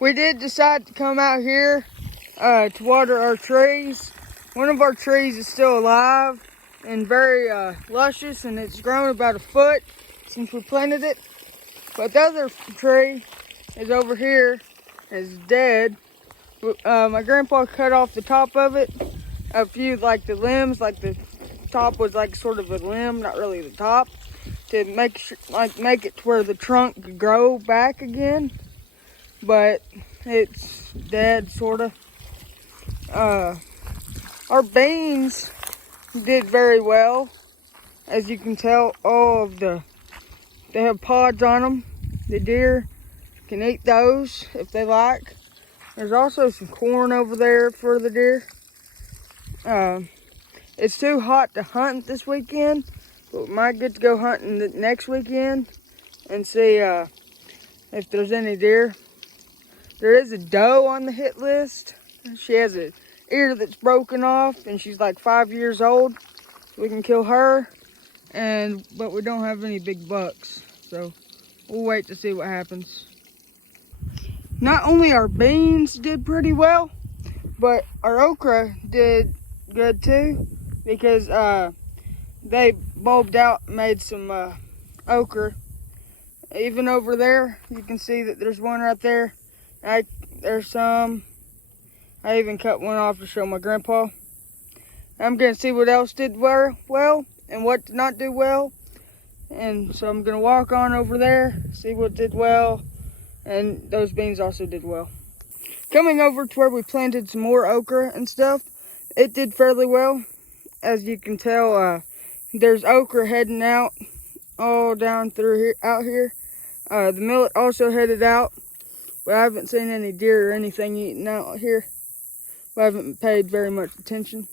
We did decide to come out here to water our trees. One of our trees is still alive and very luscious, and it's grown about a foot since we planted it. But the other tree is over here, is dead. My grandpa cut off the top of it, a few like the limbs, like the top was like sort of a limb, not really the top, to make it to where the trunk could grow back again. But it's dead, sort of. Our beans did very well. As you can tell, they have pods on them. The deer can eat those if they like. There's also some corn over there for the deer. It's too hot to hunt this weekend, but we might get to go hunting the next weekend and see if there's any deer. There is a doe on the hit list. She has an ear that's broken off, and she's like 5 years old. So we can kill her, but we don't have any big bucks, so we'll wait to see what happens. Not only our beans did pretty well, but our okra did good too, because they bulbed out and made some okra. Even over there, you can see that there's one right there. There's some. I even cut one off to show my grandpa. I'm gonna see what else did well and what did not do well. And so I'm gonna walk on over there, see what did well, and those beans also did well. Coming over to where we planted some more okra and stuff, it did fairly well. As you can tell, there's okra heading out all down through here, out here. The millet also headed out, but I haven't seen any deer or anything eating out here. I haven't paid very much attention.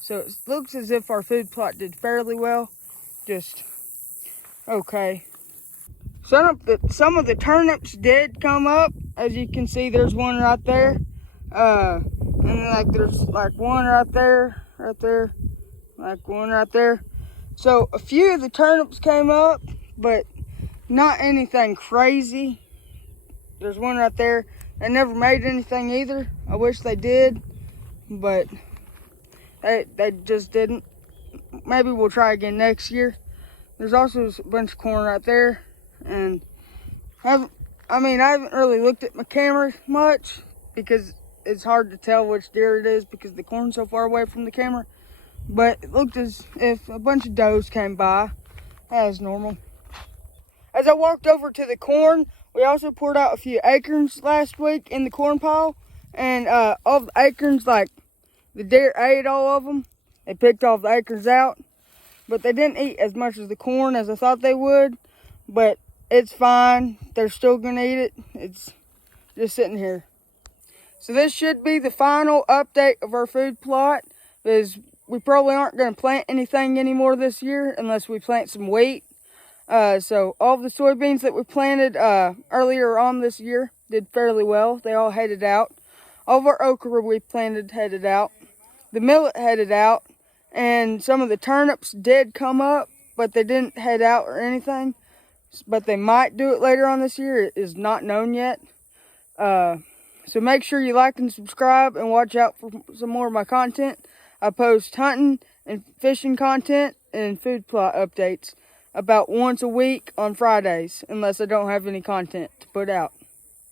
So it looks as if our food plot did fairly well, just okay. Some of the turnips did come up. As you can see, there's one right there. And then there's like one right there, like one right there. So a few of the turnips came up, but not anything crazy. There's one right there. They never made anything either. I wish they did, but they just didn't. Maybe we'll try again next year. There's also a bunch of corn right there, and I haven't really looked at my camera much because it's hard to tell which deer it is because the corn's so far away from the camera. But it looked as if a bunch of does came by, as normal. As I walked over to the corn, we also poured out a few acorns last week in the corn pile, and all the acorns, like the deer ate all of them. They picked all the acorns out, but they didn't eat as much of the corn as I thought they would. But it's fine. They're still gonna eat it. It's just sitting here. So this should be the final update of our food plot, because we probably aren't gonna plant anything anymore this year unless we plant some wheat. So all the soybeans that we planted earlier on this year did fairly well. They all headed out. All of our okra we planted headed out. The millet headed out, and some of the turnips did come up, but they didn't head out or anything. But they might do it later on this year. It is not known yet. So make sure you like and subscribe and watch out for some more of my content. I post hunting and fishing content and food plot updates about once a week on Fridays, unless I don't have any content to put out.